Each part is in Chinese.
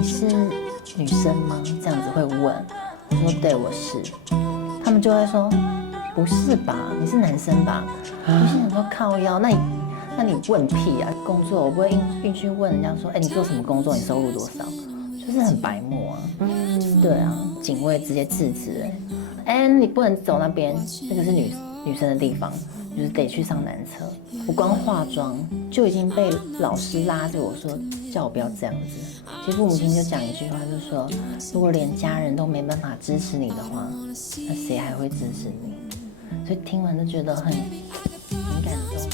你是女生吗？这样子会问。我说对，我是。他们就会说不是吧，你是男生吧？我心想说靠腰，那你问屁啊！工作我不会硬去问人家说，你做什么工作？你收入多少？就是很白目啊。对啊，警卫直接制止你不能走那边，那个是女生的地方，就是得去上男厕。我光化妆就已经被老师拉着我说，叫我不要这样子。其实父母亲就讲一句话，就是说，如果连家人都没办法支持你的话，那谁还会支持你？所以听完就觉得很感动。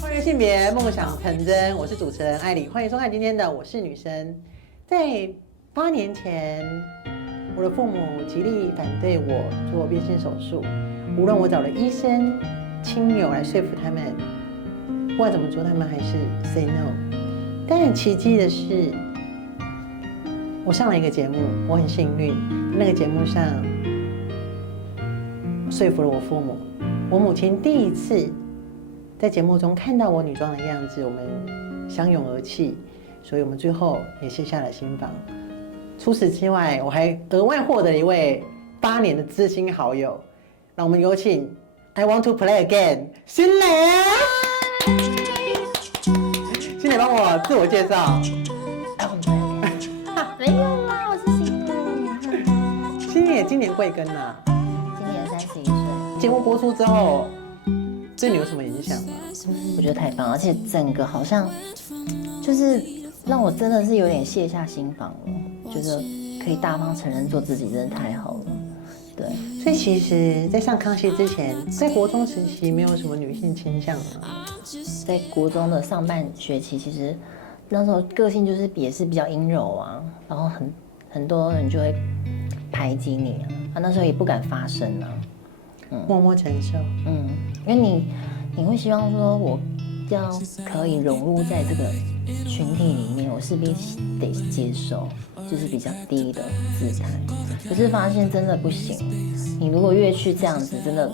跨越性别，梦想成真。我是主持人艾莉，欢迎收看今天的《我是女生》。在8年前，我的父母极力反对我做变性手术，无论我找了医生、亲友来说服他们，不管怎么做，他们还是 say no。但很奇迹的是，我上了一个节目，我很幸运，那个节目上说服了我父母。我母亲第一次在节目中看到我女装的样子，我们相拥而泣，所以我们最后也卸下了心防。除此之外，我还额外获得了一位8年的知心好友，让我们有请 I Want to Play Again 新蕾。新蕾帮我自我介绍。没有啦，我是新蕾。新蕾今年贵庚啊？今年31岁。节目播出之后，对你有什么影响吗？我觉得太棒了，而且整个好像就是让我真的是有点卸下心防了。觉得可以大方承认做自己，真的太好了。对，所以其实，在上康熙之前，在国中时期没有什么女性倾向嘛。在国中的上半学期，其实那时候个性就是也是比较阴柔啊，然后很多人就会排挤你啊，那时候也不敢发声啊，默默承受。因为你会希望说我要可以融入在这个群体里面，我势必得接受就是比较低的姿态，可是发现真的不行。你如果越去这样子，真的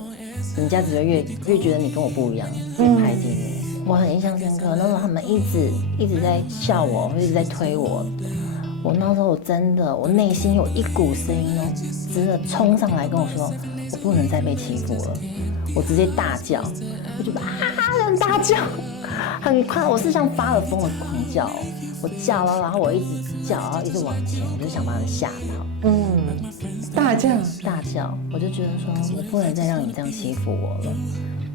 人家只会越觉得你跟我不一样，越排挤你。我很印象深刻，那时候他们一直在笑我，一直在推我。我那时候我内心有一股声音真的冲上来跟我说，我不能再被欺负了。我直接大叫，我就很大叫，很快，我是像发了疯的狂叫，我叫了，然后我一直叫，然后一直往前，我就想把他们吓跑。大叫，我就觉得说我不能再让你这样欺负我了。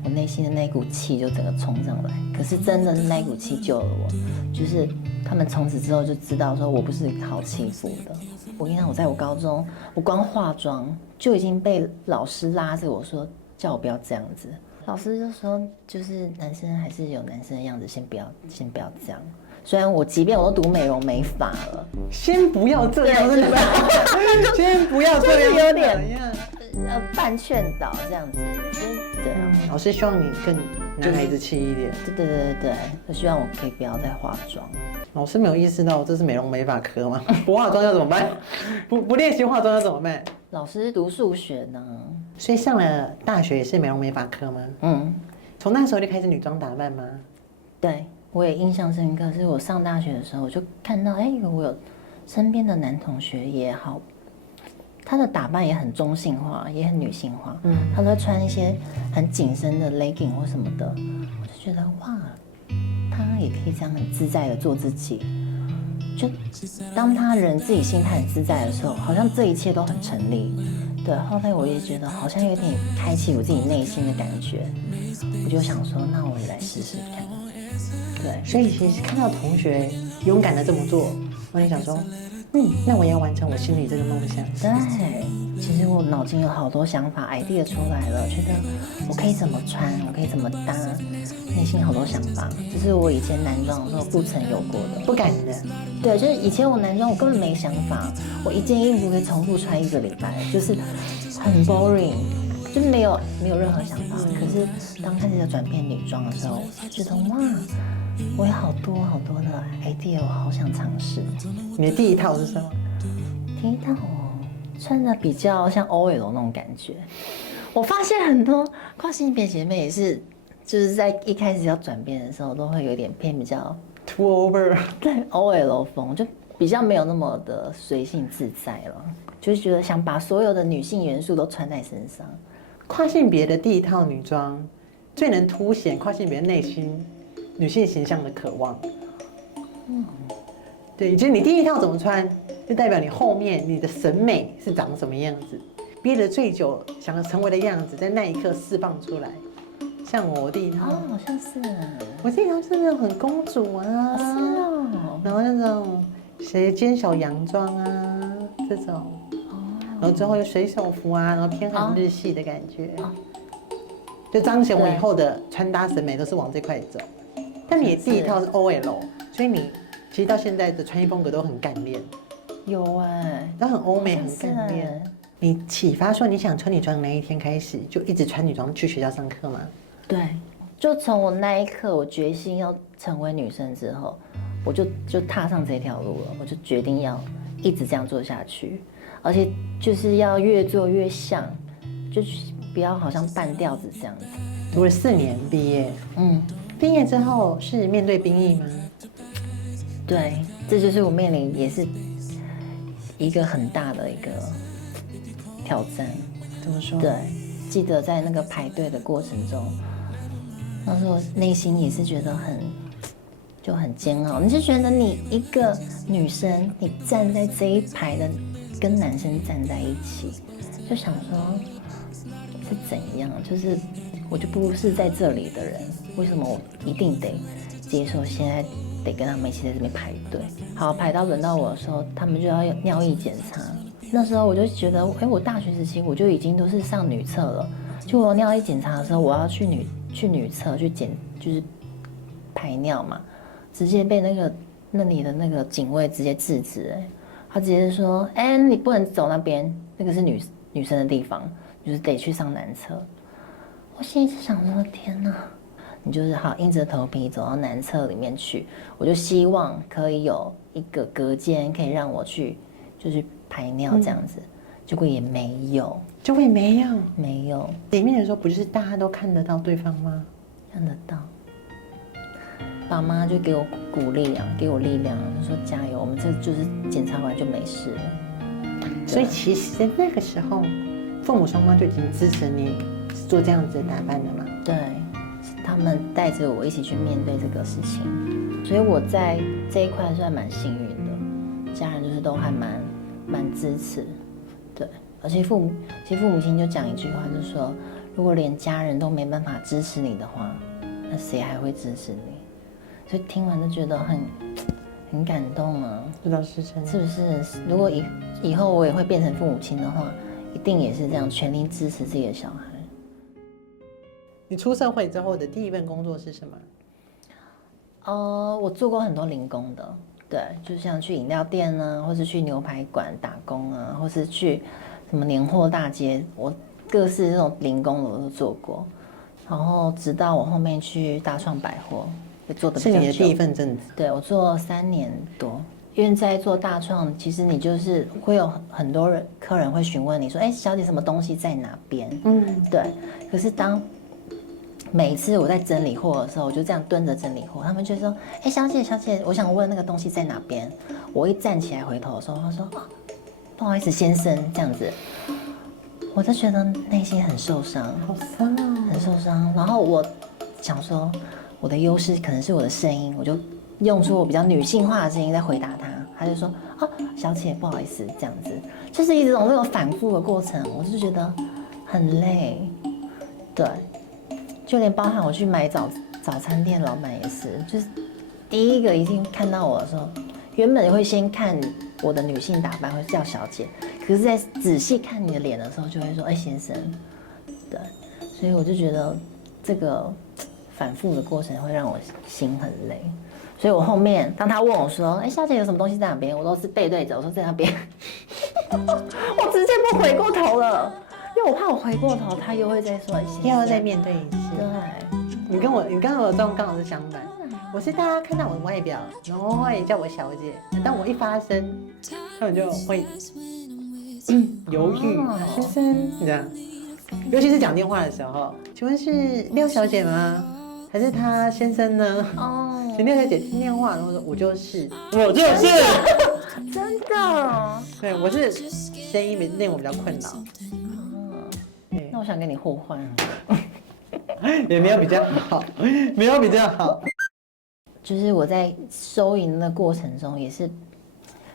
我内心的那股气就整个冲上来，可是真的是那股气救了我，就是他们从此之后就知道说我不是好欺负的。我跟你讲，我在我高中，我光化妆就已经被老师拉着我说叫我不要这样子。老师就说，就是男生还是有男生的样子，先不要这样。虽然即便我都读美容美发了，先不要这样，先不要这样，就是有点半劝导这样子，对啊。老师希望你更男孩子气一点。对，我希望我可以不要再化妆。老师没有意识到这是美容美发科吗？不化妆要怎么办？不练习化妆要怎么办？老师读数学呢，所以上了大学也是美容美发科吗？从那时候就开始女装打扮吗？对，我也印象深刻，是我上大学的时候，我就看到，我有身边的男同学也好，他的打扮也很中性化，也很女性化，他都会穿一些很紧身的 legging 或什么的，我就觉得哇，他也可以这样很自在的做自己。就当他人自己心态很自在的时候，好像这一切都很成立。对，后来我也觉得好像有点开启我自己内心的感觉，我就想说，那我也来试试看。对，所以其实看到同学勇敢的这么做，我就想说，那我也要完成我心里这个梦想。对，其实我脑筋有好多想法 idea 出来了，觉得我可以怎么穿，我可以怎么搭，内心好多想法，这是我以前男装的时候不曾有过的，不敢的。对，就是以前我男装我根本没想法，我一件衣服可以重复穿1个礼拜，就是很 boring， 就是没有任何想法。可是当开始要转变女装的时候，我就觉得哇，我有好多的 idea， 我好想尝试。你的第一套是什么？第一套穿的比较像 OL 那种感觉。我发现很多跨性别姐妹也是，就是在一开始要转变的时候，都会有点偏比较 too over。对 OL 风就比较没有那么的随性自在了，就是觉得想把所有的女性元素都穿在身上。跨性别的第一套女装，最能凸显跨性别内心女性形象的渴望。对，就是你第一套怎么穿，就代表你后面你的审美是长什么样子，憋了最久想要成为的样子，在那一刻释放出来。像我第一套，好像是，我第一套是那种很公主啊，是哦，然后那种斜肩小洋装啊这种，然后之后有水手服啊，然后偏很日系的感觉，就彰显我以后的穿搭审美都是往这块走。但你第一套是 OL， 所以你其实到现在的穿衣风格都很干练，有哎，都很欧美，很干练。你启发说你想穿女装那一天开始，就一直穿女装去学校上课吗？对，就从我那一刻我决心要成为女生之后，我就踏上这条路了，我就决定要一直这样做下去，而且就是要越做越像，就是不要好像半吊子这样子。读了4年毕业，毕业之后是面对兵役吗？对，这就是我面临也是一个很大的一个挑战。怎么说？对，记得在那个排队的过程中，那时候内心也是觉得很煎熬。你就觉得你一个女生，你站在这一排的跟男生站在一起，就想说是怎样？就是我就不是在这里的人，为什么我一定得接受现在得跟他们一起在这边排队？好，排到轮到我的时候，他们就要尿液检查。那时候我就觉得，我大学时期我就已经都是上女厕了，就我尿液检查的时候，我要去女厕去检，就是排尿嘛，直接被那里的那个警卫直接制止，他直接说，你不能走那边，那个是女生的地方，就是得去上男厕。我心里就想说，天哪！你就是好硬着头皮走到男厕里面去，我就希望可以有一个隔间可以让我去，就是排尿这样子，结果也没有，就会没有。里面的时候不就是大家都看得到对方吗？看得到，爸妈就给我鼓励啊，给我力量，就说加油，我们这就是检查完就没事了。所以其实在那个时候，父母双方就已经支持你做这样子的打扮了嘛？对。他们带着我一起去面对这个事情，所以我在这一块算蛮幸运的，家人就是都还蛮支持，对，而且父母亲就讲一句话，就说如果连家人都没办法支持你的话，那谁还会支持你？所以听完就觉得很感动啊，这倒是真的，是不是？如果以后我也会变成父母亲的话，一定也是这样全力支持自己的小孩。你出社会之后的第一份工作是什么？我做过很多零工的，对，就像去饮料店啊，或是去牛排馆打工啊，或是去什么年货大街，我各式这种零工我都做过。然后直到我后面去大创百货，就做的比较久。是你的第一份正职？对，我做3年多。因为在做大创，其实你就是会有很多客人会询问你说，小姐什么东西在哪边？对。可是当每一次我在整理货的时候，我就这样蹲着整理货，他们就说：“小姐，我想问那个东西在哪边？”我一站起来回头的时候，他说：“不好意思，先生。”这样子，我就觉得内心很受伤，好伤啊，很受伤。然后我想说，我的优势可能是我的声音，我就用出我比较女性化的声音在回答他。他就说：“小姐，不好意思。”这样子，就是一种那种反复的过程，我就觉得很累，对。就连包含我去买早餐店，老板也是，就是第一个一定看到我的时候，原本会先看我的女性打扮，会叫小姐，可是在仔细看你的脸的时候，就会说先生，对，所以我就觉得这个反复的过程会让我心很累，所以我后面当他问我说，小姐有什么东西在哪边，我都是背对着，我说在那边，我直接不回过头了。因为我怕我回过头，他又会再说，又要再面对一次。对，你跟我的状况刚好是相反。我是大家看到我的外表，然后会叫我小姐，但我一发声，他们就会犹豫，先生这样。尤其是讲电话的时候，请问是廖小姐吗？还是他先生呢？前天才接电话，然后说我就是，真的，对，我是声音令我比较困扰。那我想跟你互换，也没有比较好，没有比较好。就是我在收银的过程中也是。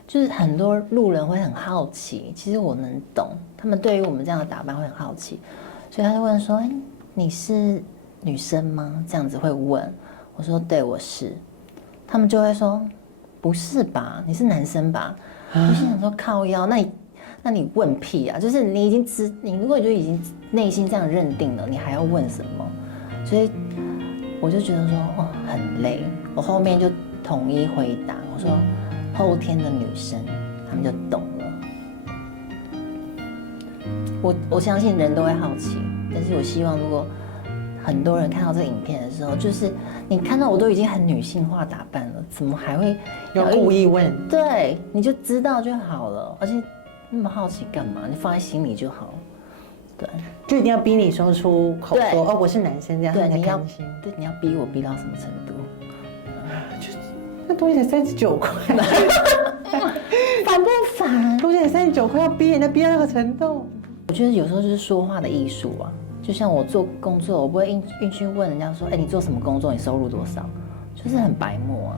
就是很多路人会很好奇，其实我能懂，他们对于我们这样的打扮会很好奇，所以他就问说：“哎，你是女生吗？”这样子会问，我说：“对，我是。”他们就会说：“不是吧，你是男生吧？”我心想说：“靠腰，那你问屁啊！就是你已经你如果就已经内心这样认定了，你还要问什么？”所以我就觉得说：“哦，很累。”我后面就统一回答，我说。后天的女生，他们就懂了。我相信人都会好奇，但是我希望如果很多人看到这个影片的时候，就是你看到我都已经很女性化打扮了，怎么还会要故意问？对，你就知道就好了，而且那么好奇干嘛？你放在心里就好。对，就一定要逼你说出口说哦，我是男生这样，对，你要心。对，你要逼我逼到什么程度？那东西才39块，烦不烦？东西才39块，要逼人家逼到那个程度。我觉得有时候就是说话的艺术啊。就像我做工作，我不会硬去问人家说，哎，你做什么工作？你收入多少？就是很白目啊。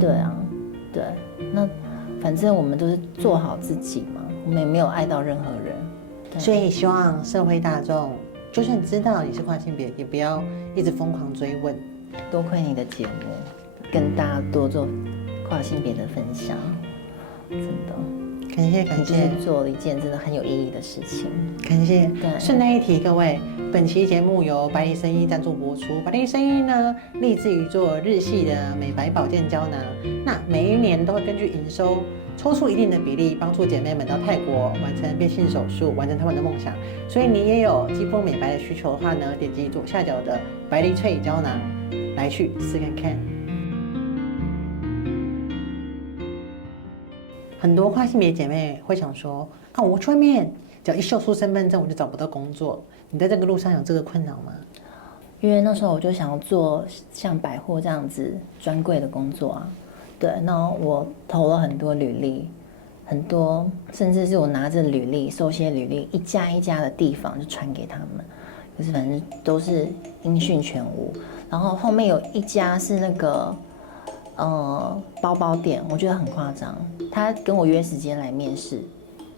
对啊，对。那反正我们都是做好自己嘛，我们也没有爱到任何人。所以希望社会大众，就算知道你是跨性别，也不要一直疯狂追问。多亏你的节目。跟大家多做跨性别的分享，真的，感谢，你就是做了一件真的很有意义的事情，感谢。对，顺带一提，各位，本期节目由百里生医赞助播出。百里生医呢，立志于做日系的美白保健胶囊，那每一年都会根据营收抽出一定的比例，帮助姐妹们到泰国完成变性手术，完成她们的梦想。所以你也有肌肤美白的需求的话呢，点击左下角的百里萃胶囊来去试看看。很多跨性别姐妹会想说：“啊，我去外面只要一秀出身份证，我就找不到工作。”你在这个路上有这个困扰吗？因为那时候我就想要做像百货这样子专柜的工作啊，对，那我投了很多履历，很多甚至是我拿着履历、手写履历，一家一家的地方就传给他们，可是反正都是音讯全无。然后后面有一家是那个。包包店，我觉得很夸张。他跟我约时间来面试，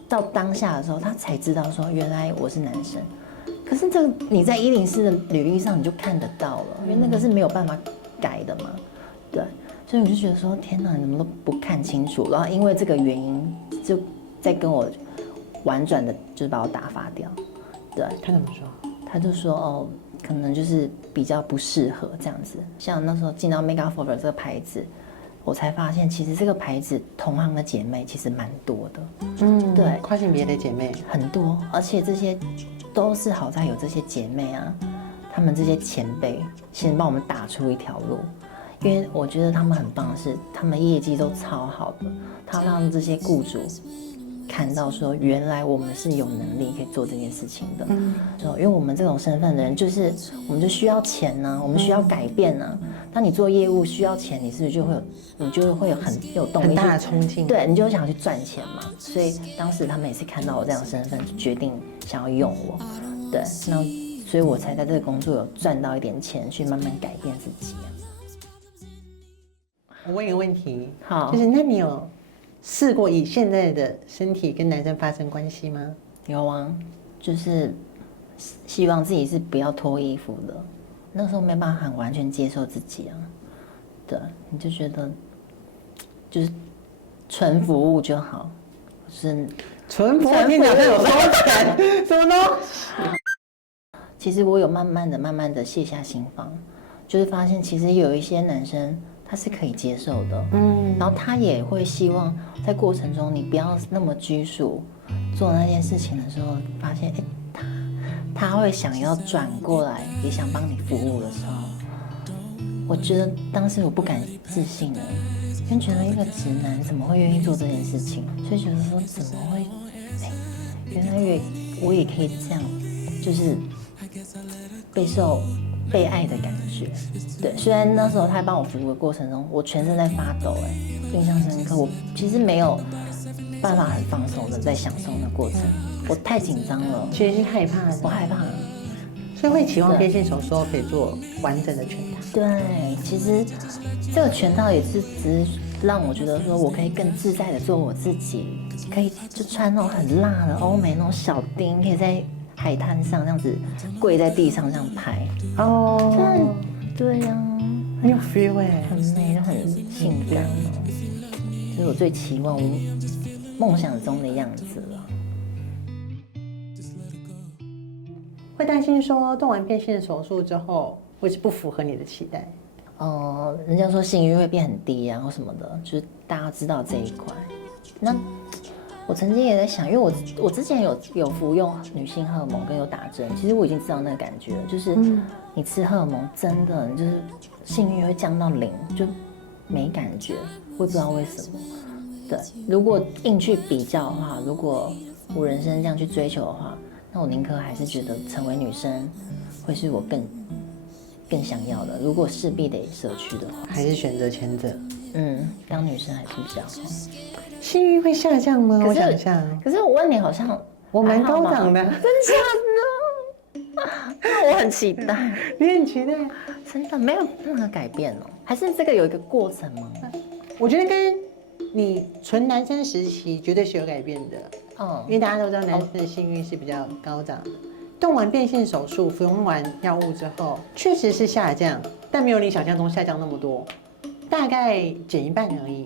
到当下的时候，他才知道说原来我是男生。可是这个你在104的履历上你就看得到了，因为那个是没有办法改的嘛。对，所以我就觉得说天哪，你怎么都不看清楚？然后因为这个原因，就在跟我婉转的，就是把我打发掉。对，他怎么说？他就说哦。可能就是比较不适合这样子，像那时候进到 Mega Forever 这个牌子，我才发现其实这个牌子同行的姐妹其实蛮多的，对，跨性别的姐妹很多，而且这些都是好在有这些姐妹啊，她们这些前辈先帮我们打出一条路，因为我觉得她们很棒的是，她们业绩都超好的，她让这些雇主。看到说，原来我们是有能力可以做这件事情的，因为我们这种身份的人，就是我们就需要钱呢，我们需要改变呢。当你做业务需要钱，你是不是就会有很有动力，很大的冲劲，对，你就想去赚钱嘛。所以当时他们也是看到我这样的身份，就决定想要用我，对，那所以我才在这个工作有赚到一点钱，去慢慢改变自己。我问一个问题，好，就是那你有试过以现在的身体跟男生发生关系吗？有啊，就是希望自己是不要脱衣服的。那时候没办法很完全接受自己啊，对，你就觉得就是纯服务就好，就是纯服务听起来有收钱，什么东西？其实我有慢慢的卸下心防，就是发现其实有一些男生。他是可以接受的，然后他也会希望在过程中你不要那么拘束，做那件事情的时候，发现他会想要转过来，也想帮你服务的时候，我觉得当时我不敢置信了，因为觉得一个直男怎么会愿意做这件事情，所以觉得说怎么会，原来我也可以这样，就是备受被爱的感觉。对，虽然那时候他帮我服务的过程中，我全身在发抖，印象深刻。我其实没有办法很放松的在享受那过程，我太紧张了，其实害怕，我害怕。所以会期望变性手术后可以做完整的全套。对，其实这个全套也是只是让我觉得说我可以更自在的做我自己，可以就穿那种很辣的欧美那种小丁，可以在海滩上这样子跪在地上这样拍。哦，对呀、很有 feel 哎，很美又很性感哦，这是我最期望我梦想中的样子了。会担心说动完变性手术之后会是不符合你的期待？人家说性欲会变很低啊，或什么的，就是大家知道这一块。那我曾经也在想，因为我之前有服用女性荷尔蒙跟有打针，其实我已经知道那个感觉了，就是你吃荷尔蒙真的你就是性欲会降到0，就没感觉，我也不知道为什么。对，如果硬去比较的话，如果我人生这样去追求的话，那我宁可还是觉得成为女生会是我更想要的。如果势必得舍去的话，还是选择前者？当女生还是比较好。性欲会下降吗？我想一下，可是我问你，好像我蛮高涨的，真假的？那我很期待，你很期待？真的没有任何改变哦？还是这个有一个过程吗？我觉得跟你纯男生时期绝对是有改变的。因为大家都知道男生的性欲是比较高涨的。动完变性手术，服用完药物之后，确实是下降，但没有你想象中下降那么多，大概减一半而已。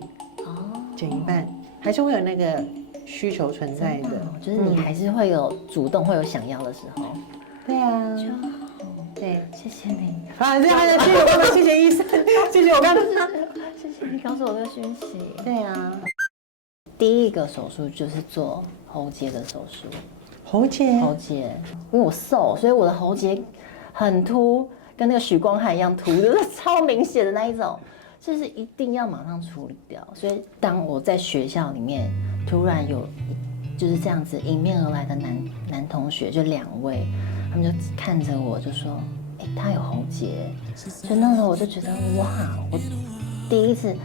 减一半，还是会有那个需求存在的，就是你还是会有主动会有想要的时候。对啊，就好。对，谢谢你。好，这样谢谢我刚谢谢医生，谢谢我刚谢谢你告诉我这个讯息。对啊，第一个手术就是做喉结的手术。喉结，因为我瘦，所以我的喉结很凸，跟那个许光汉一样凸，就是超明显的那一种，就是一定要马上处理掉。所以当我在学校里面突然有就是这样子迎面而来的男同学，就2位，他们就看着我就说：“他有喉结。”所以那时候我就觉得哇，我第一次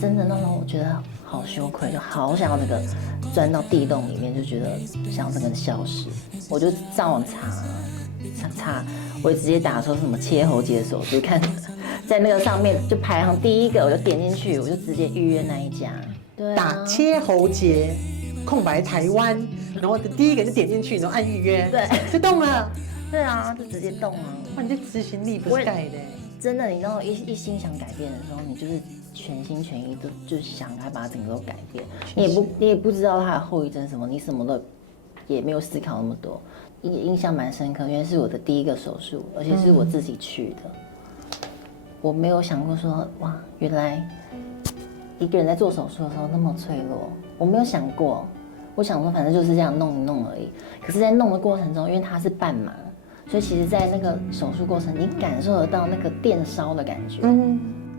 真的那时候我觉得好羞愧，就好想要这个钻到地洞里面，就觉得想要这个消失。我就上网查，我也直接打说什么切喉结手术，看在那个上面就排行第1个，我就点进去，我就直接预约那一家。对、打切喉结，空白台湾，然后第一个就点进去，然后按预约，对，就动了。对啊，就直接动啊！哇，你这执行力不是盖的。真的，你知道一心想改变的时候，你就是全心全意就是想来把它整个都改变。你也不知道它的后遗症是什么，你什么都也没有思考那么多。印象蛮深刻，因为是我的第一个手术，而且是我自己去的。我没有想过说哇，原来一个人在做手术的时候那么脆弱，我没有想过。我想说反正就是这样弄一弄而已。可是，在弄的过程中，因为它是半麻。所以其实，在那个手术过程，你感受得到那个电烧的感觉。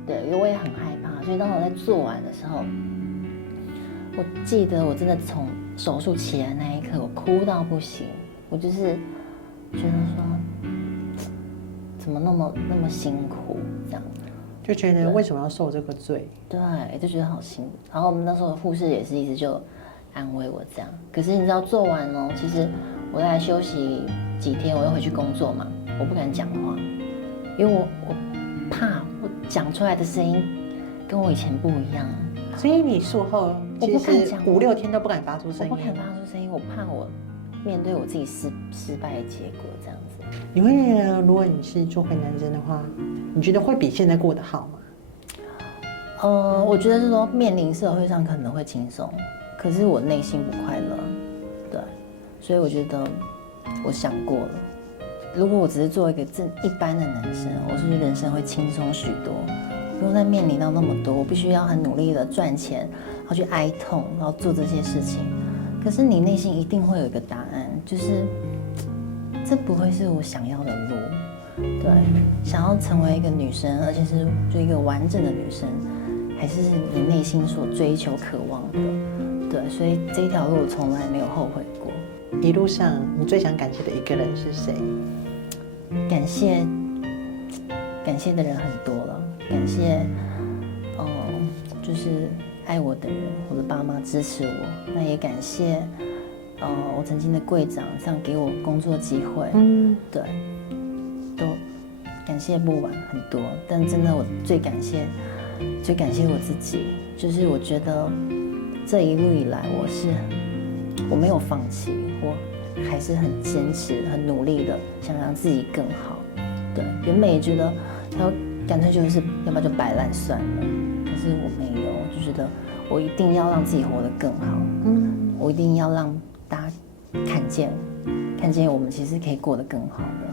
对，因为我也很害怕，所以当我在做完的时候，我记得我真的从手术起来那一刻，我哭到不行。我就是觉得说，怎么那么辛苦这样，就觉得为什么要受这个罪？对，就觉得好辛苦。然后我们那时候护士也是一直就安慰我这样。可是你知道做完哦，其实我在休息几天，我又回去工作嘛，我不敢讲话，因为我怕我讲出来的声音跟我以前不一样。所以你术后其实5、6天都不敢发出声音。我不敢发出声音，我怕我面对我自己失败的结果这样子。你会如果你是做回男生的话，你觉得会比现在过得好吗？我觉得是说面临社会上可能会轻松，可是我内心不快乐，对，所以我觉得我想过了，如果我只是做一个一般的男生，我是不是人生会轻松许多？不用再面临到那么多，我必须要很努力的赚钱，然后去哀痛，然后做这些事情。可是你内心一定会有一个答案，就是这不会是我想要的路。对，想要成为一个女生，而且是就一个完整的女生，还是你内心所追求、渴望的。对，所以这条路我从来没有后悔过。一路上你最想感谢的一个人是谁？感谢感谢的人很多了，感谢就是爱我的人，我的爸妈支持我，那也感谢我曾经的柜长这样给我工作机会，对，都感谢不完很多，但真的我最感谢我自己，就是我觉得这一路以来我没有放弃，我还是很坚持很努力的想让自己更好，对，原本也觉得干脆就是要不要就摆烂算了，可是我没有，我就觉得我一定要让自己活得更好，我一定要让大家看见我们其实可以过得更好的。